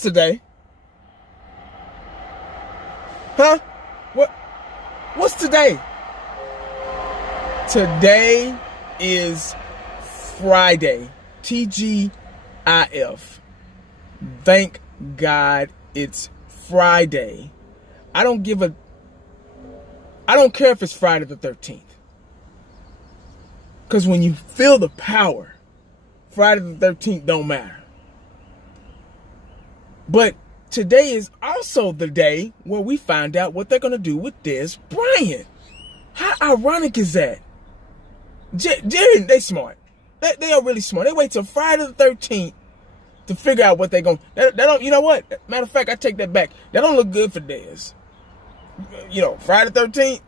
What's today? Huh? What's today? Today is Friday. TGIF. Thank God it's Friday. I don't care if it's Friday the 13th. Because when you feel the power, Friday the 13th don't matter. But today is also the day where we find out what they're going to do with Dez Bryant. How ironic is that? Jerry, they smart. They are really smart. They wait till Friday the 13th to figure out what they're going to... That don't, you know what? Matter of fact, I take that back. That don't look good for Dez. You know, Friday the 13th?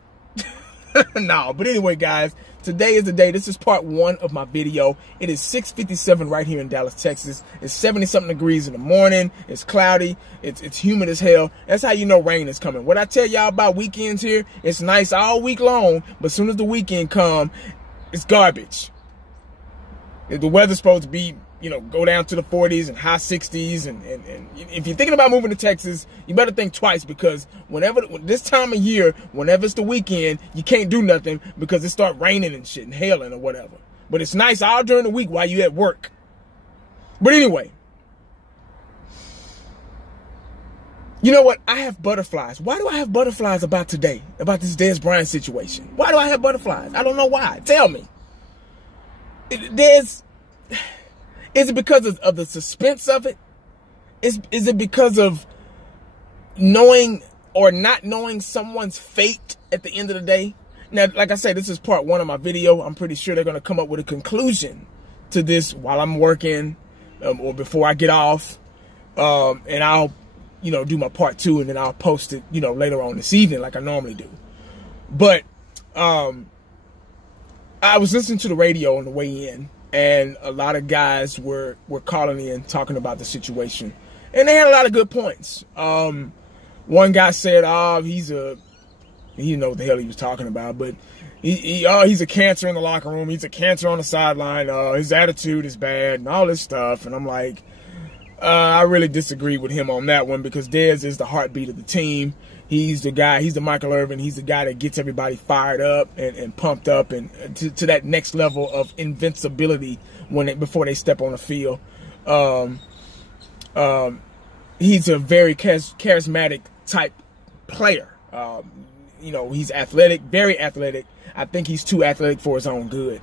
No, but anyway, guys, today is the day. This is part one of my video. It is 6:57 right here in Dallas, Texas. It's 70-something degrees in the morning. It's cloudy. It's humid as hell. That's how you know rain is coming. What I tell y'all about weekends here, it's nice all week long, but as soon as the weekend come, it's garbage. The weather's supposed to be, you know, go down to the 40s and high 60s. And if you're thinking about moving to Texas, you better think twice, because this time of year, whenever it's the weekend, you can't do nothing because it start raining and shit and hailing or whatever. But it's nice all during the week while you at work. But anyway, you know what? I have butterflies. Why do I have butterflies about today? About this Dez Bryant situation? Why do I have butterflies? I don't know why. Tell me. Is it because of the suspense of it? Is it because of knowing or not knowing someone's fate at the end of the day? Now, like I said, this is part one of my video. I'm pretty sure they're going to come up with a conclusion to this while I'm working or before I get off. And I'll, you know, do my part two, and then I'll post it, you know, later on this evening like I normally do. But I was listening to the radio on the way in, and a lot of guys were calling in talking about the situation, and they had a lot of good points. One guy said, he didn't know what the hell he was talking about, but he's a cancer in the locker room. He's a cancer on the sideline. His attitude is bad and all this stuff. And I'm like, I really disagree with him on that one, because Dez is the heartbeat of the team. He's the guy, he's the Michael Irvin. He's the guy that gets everybody fired up and pumped up and to that next level of invincibility before they step on the field. He's a very charismatic type player. You know, he's athletic, very athletic. I think he's too athletic for his own good.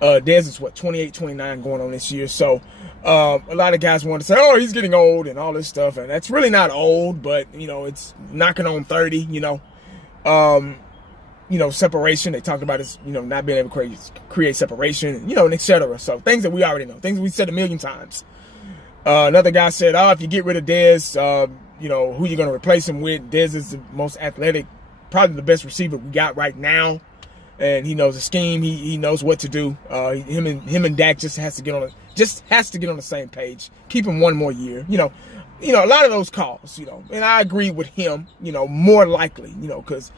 Dez is, what, 28, 29 going on this year. So a lot of guys want to say, oh, he's getting old and all this stuff. And that's really not old, but, you know, it's knocking on 30, you know. You know, separation. They talked about his, you know, not being able to create separation, you know, and et cetera. So things that we already know, things we said a million times. Another guy said, if you get rid of Dez, you know, who you going to replace him with? Dez is the most athletic, probably the best receiver we got right now. And he knows the scheme. He knows what to do. Him and Dak just has to get on the same page. Keep him one more year. You know, a lot of those calls. You know, and I agree with him. You know, more likely. You know, because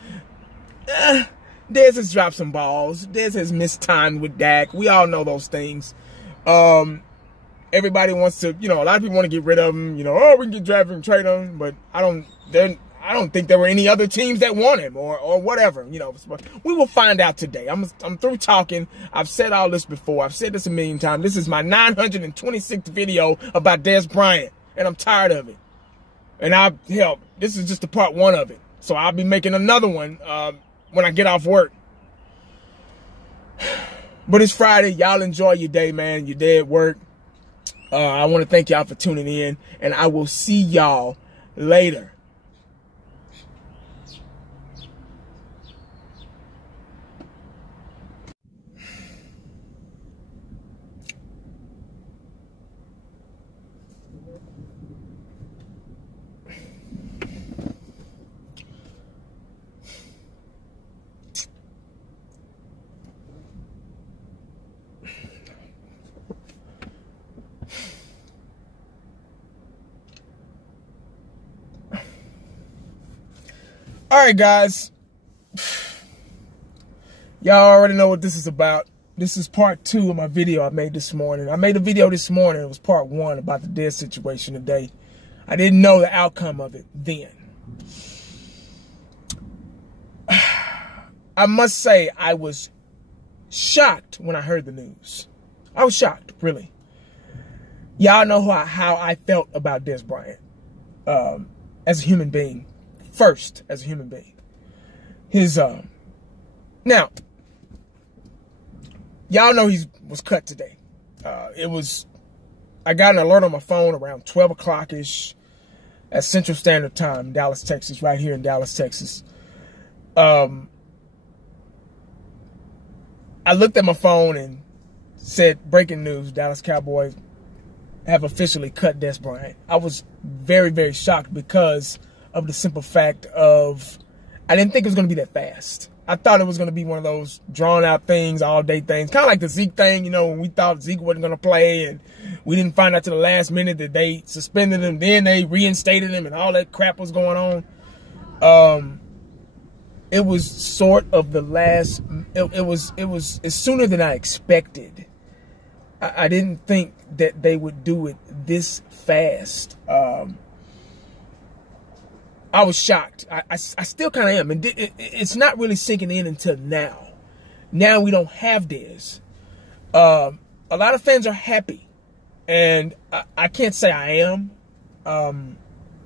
Dez has dropped some balls. Dez has missed time with Dak. We all know those things. Everybody wants to. You know, a lot of people want to get rid of him. You know, oh, we can get drafted and trade him, but I don't think there were any other teams that want him or whatever, you know. We will find out today. I'm through talking. I've said all this before. I've said this a million times. This is my 926th video about Dez Bryant, and I'm tired of it. And this is just the part one of it. So I'll be making another one when I get off work. But it's Friday. Y'all enjoy your day, man. Your day at work. I want to thank y'all for tuning in, and I will see y'all later. All right, guys. Y'all already know what this is about. This is part two of my video I made this morning. I made a video this morning. It was part one about the Dez situation today. I didn't know the outcome of it then. I must say I was shocked when I heard the news. I was shocked, really. Y'all know how I felt about Dez Bryant as a human being. First, as a human being. Now, y'all know he was cut today. I got an alert on my phone around 12 o'clock-ish at Central Standard Time, Dallas, Texas, right here in Dallas, Texas. I looked at my phone and said, breaking news, Dallas Cowboys have officially cut Dez Bryant. I was very, very shocked because of the simple fact of I didn't think it was going to be that fast. I thought it was going to be one of those drawn-out things, all-day things, kind of like the Zeke thing, you know, when we thought Zeke wasn't going to play and we didn't find out till the last minute that they suspended him, then they reinstated him and all that crap was going on. It was sort of the last, it was sooner than I expected. I didn't think that they would do it this fast. I was shocked. I still kind of am. And it's not really sinking in until now. Now we don't have Dez. A lot of fans are happy. And I can't say I am.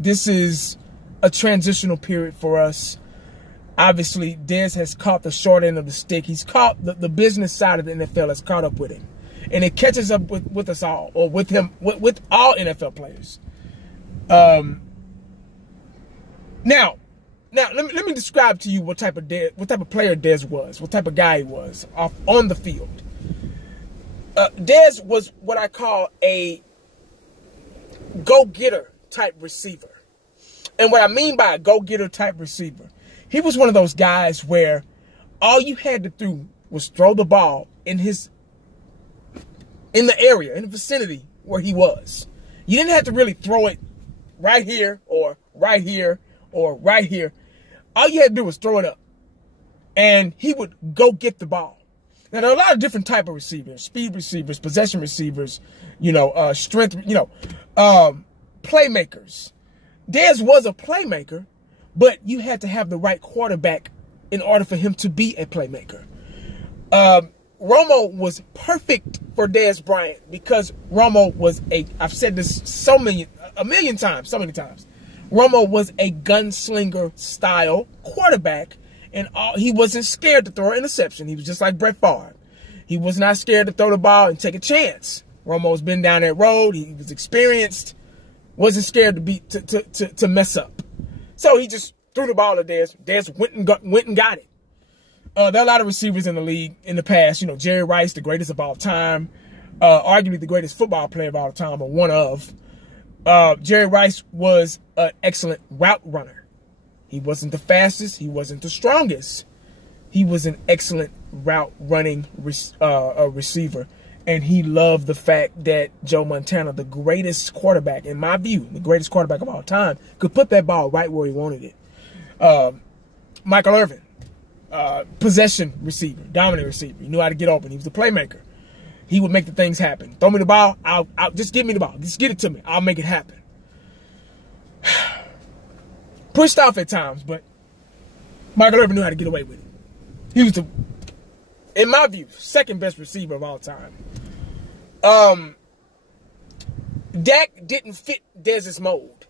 This is a transitional period for us. Obviously, Dez has caught the short end of the stick. He's caught the business side of the NFL has caught up with him. And it catches up with us all, or with him, with all NFL players. Now, let me describe to you what type of player Dez was, what type of guy he was on the field. Dez was what I call a go-getter type receiver. And what I mean by a go-getter type receiver, he was one of those guys where all you had to do was throw the ball in the area, in the vicinity where he was. You didn't have to really throw it right here or right here or right here. All you had to do was throw it up. And he would go get the ball. Now, there are a lot of different type of receivers. Speed receivers, possession receivers, strength, playmakers. Dez was a playmaker, but you had to have the right quarterback in order for him to be a playmaker. Romo was perfect for Dez Bryant because Romo was I've said this a million times. Romo was a gunslinger style quarterback, and he wasn't scared to throw an interception. He was just like Brett Favre. He was not scared to throw the ball and take a chance. Romo's been down that road. He was experienced. Wasn't scared to mess up. So he just threw the ball to Dez. Dez went and got it. There are a lot of receivers in the league in the past. Jerry Rice, the greatest of all time, arguably the greatest football player of all time, or one of. Jerry Rice was an excellent route runner. He wasn't the fastest. He wasn't the strongest. He was an excellent route running receiver. And he loved the fact that Joe Montana, the greatest quarterback, in my view, the greatest quarterback of all time, could put that ball right where he wanted it. Michael Irvin, possession receiver, dominant receiver. He knew how to get open. He was a playmaker. He would make the things happen. Throw me the ball. I'll just give me the ball. Just get it to me. I'll make it happen. Pushed off at times, but Michael Irvin knew how to get away with it. He was in my view, second best receiver of all time. Dak didn't fit Dez's mold.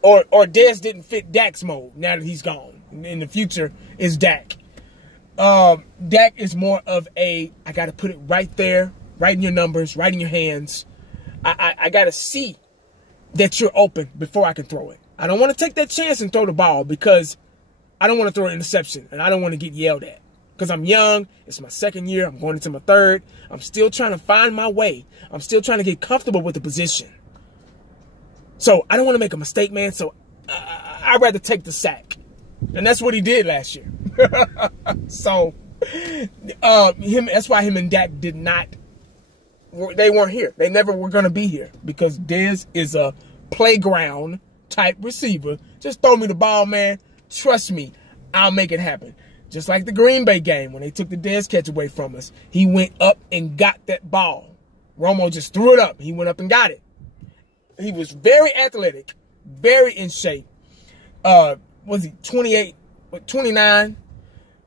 Or Dez didn't fit Dak's mold now that he's gone. In the future is Dak. Dak is more of I got to put it right there, right in your numbers, right in your hands. I got to see that you're open before I can throw it. I don't want to take that chance and throw the ball because I don't want to throw an interception and I don't want to get yelled at. Because I'm young, it's my second year, I'm going into my third. I'm still trying to find my way. I'm still trying to get comfortable with the position. So I don't want to make a mistake, man. So I'd rather take the sack. And that's what he did last year. So that's why him and Dak they weren't here. They never were going to be here because Dez is a playground type receiver. Just throw me the ball, man. Trust me, I'll make it happen. Just like the Green Bay game when they took the Dez catch away from us. He went up and got that ball. Romo just threw it up. He went up and got it. He was very athletic, very in shape. Was he 28, 29?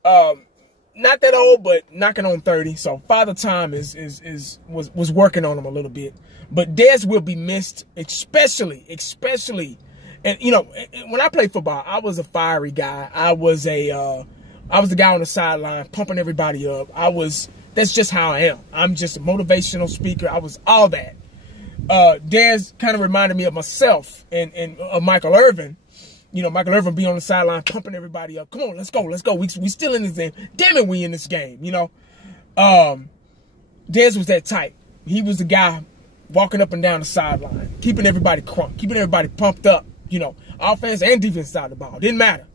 Not that old, but knocking on 30. So Father Time was working on him a little bit. But Dez will be missed, especially. And you know, when I played football, I was a fiery guy. I was the guy on the sideline pumping everybody up. That's just how I am. I'm just a motivational speaker. I was all that. Dez kind of reminded me of myself and Michael Irvin. You know, Michael Irvin be on the sideline pumping everybody up. Come on, let's go. We still in this game. Damn it, we in this game, you know. Dez was that type. He was the guy walking up and down the sideline, keeping everybody crunk, keeping everybody pumped up, you know, offense and defense side of the ball. Didn't matter.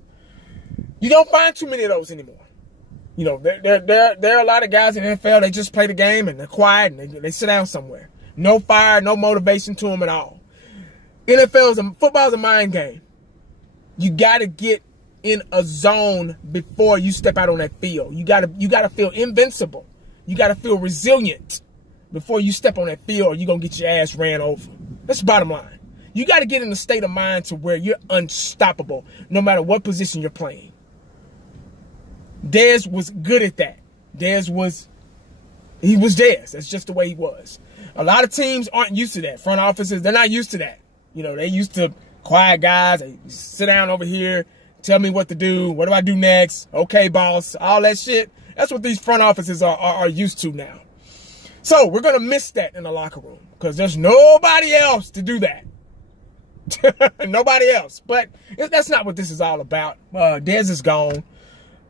You don't find too many of those anymore. You know, there are a lot of guys in the NFL, they just play the game and they're quiet and they sit down somewhere. No fire, no motivation to them at all. Football's a mind game. You got to get in a zone before you step out on that field. You got to feel invincible. You got to feel resilient before you step on that field, or you're going to get your ass ran over. That's the bottom line. You got to get in a state of mind to where you're unstoppable no matter what position you're playing. Dez was good at that. He was Dez. That's just the way he was. A lot of teams aren't used to that. Front offices, they're not used to that. You know, they used to quiet guys. They sit down over here, tell me what to do. What do I do next? Okay, boss. All that shit. That's what these front offices are used to now. So we're going to miss that in the locker room because there's nobody else to do that. Nobody else. But that's not what this is all about. Dez is gone.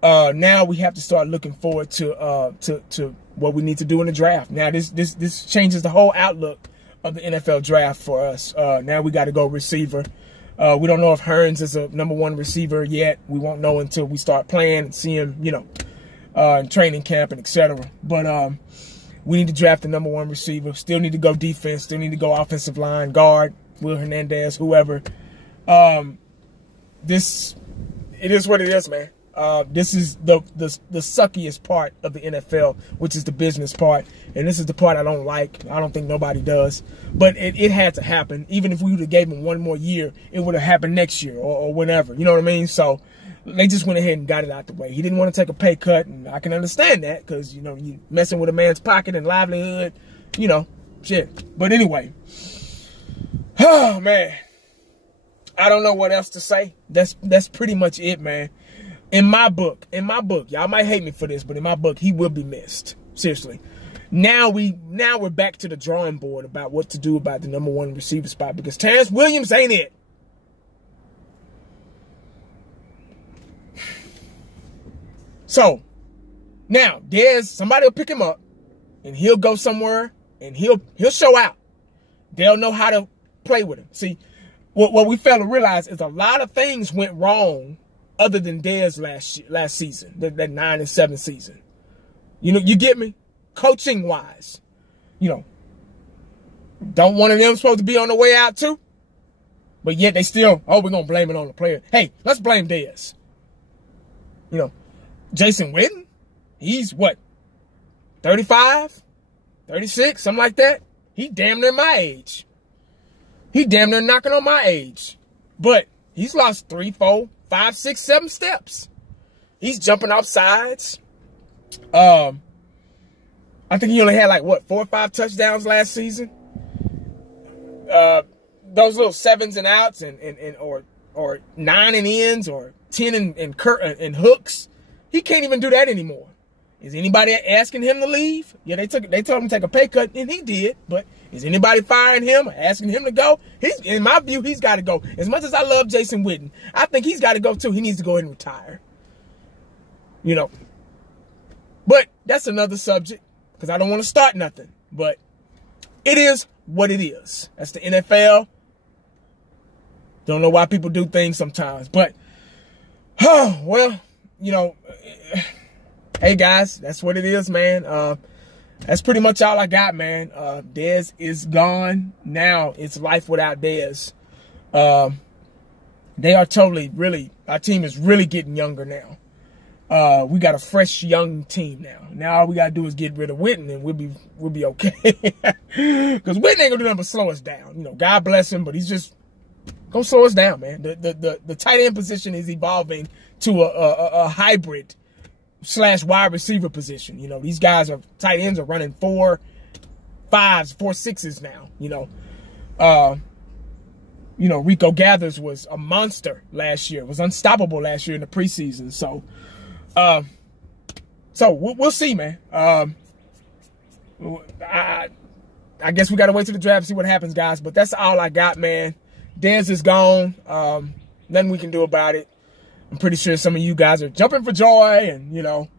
Now we have to start looking forward to what we need to do in the draft. Now this changes the whole outlook of the NFL draft for us. Now we got to go receiver. We don't know if Hearns is a #1 receiver yet. We won't know until we start playing and see him, you know, in training camp and etc. But we need to draft the #1 receiver. Still need to go defense. Still need to go offensive line, guard, Will Hernandez, whoever. It is what it is, man. This is the suckiest part of the NFL, which is the business part. And this is the part I don't like. I don't think nobody does. But it had to happen. Even if we would have gave him one more year, it would have happened next year or whenever. You know what I mean? So they just went ahead and got it out the way. He didn't want to take a pay cut, and I can understand that because, you know, you messing with a man's pocket and livelihood, you know, shit. But anyway, oh, man, I don't know what else to say. That's pretty much it, man. In my book, y'all might hate me for this, but in my book, he will be missed. Seriously. Now we're back to the drawing board about what to do about the #1 receiver spot because Terrence Williams ain't it. So now Dez, somebody will pick him up and he'll go somewhere and he'll show out. They'll know how to play with him. See, what we fail to realize is a lot of things went wrong other than Dez last season, that 9-7 season. You know, you get me? Coaching wise, you know, don't one of them supposed to be on the way out too? But yet they still, we're going to blame it on the player. Hey, let's blame Dez. You know, Jason Witten, he's what, 35, 36, something like that? He damn near my age. He damn near knocking on my age. But he's lost 3, 4, 5, 6, 7 steps. He's jumping off sides. I think he only had like, what, 4 or 5 touchdowns last season. Those little 7s and outs or 9 and ends or 10 and hooks. He can't even do that anymore. Is anybody asking him to leave? Yeah, they told him to take a pay cut, and he did. But is anybody firing him or asking him to go? In my view, he's got to go. As much as I love Jason Witten, I think he's got to go too. He needs to go ahead and retire. You know. But that's another subject because I don't want to start nothing. But it is what it is. That's the NFL. Don't know why people do things sometimes. But, well, you know, hey, guys, that's what it is, man. That's pretty much all I got, man. Dez is gone. Now it's life without Dez. They are totally, really, our team is really getting younger now. We got a fresh young team now. Now all we gotta do is get rid of Witten and we'll be okay. Because Witten ain't gonna do nothing but slow us down. You know, God bless him, but he's just gonna slow us down, man. The tight end position is evolving to a hybrid / wide receiver position. You know, these guys tight ends are running 4.5s, 4.6s now. You know, Rico Gathers was a monster last year. Was unstoppable last year in the preseason. So we'll see, man. I guess we got to wait till the draft to see what happens, guys. But that's all I got, man. Dez is gone. Nothing we can do about it. I'm pretty sure some of you guys are jumping for joy, and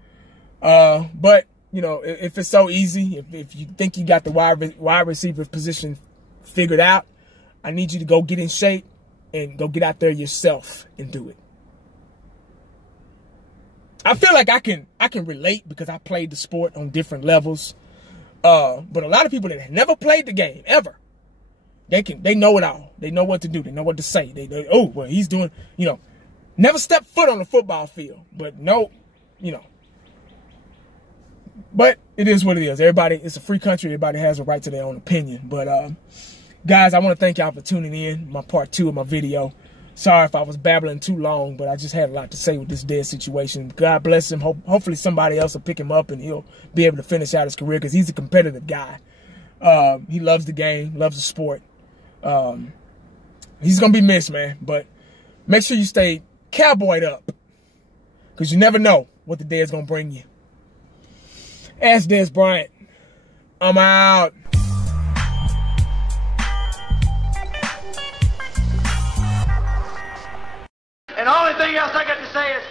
but if it's so easy, if you think you got the wide receiver position figured out, I need you to go get in shape and go get out there yourself and do it. I feel like I can relate because I played the sport on different levels. But a lot of people that have never played the game ever, they know it all. They know what to do. They know what to say. Oh, well, he's doing, never stepped foot on the football field. But no, but it is what it is. Everybody, it's a free country. Everybody has a right to their own opinion. But guys, I want to thank y'all for tuning in. My part 2 of my video. Sorry if I was babbling too long, but I just had a lot to say with this Dez situation. God bless him. Hopefully somebody else will pick him up and he'll be able to finish out his career because he's a competitive guy. He loves the game, loves the sport. He's going to be missed, man. But make sure you stay cowboyed up because you never know what the day is going to bring you. Ask Dez Bryant. I'm out. And the only thing else I got to say is,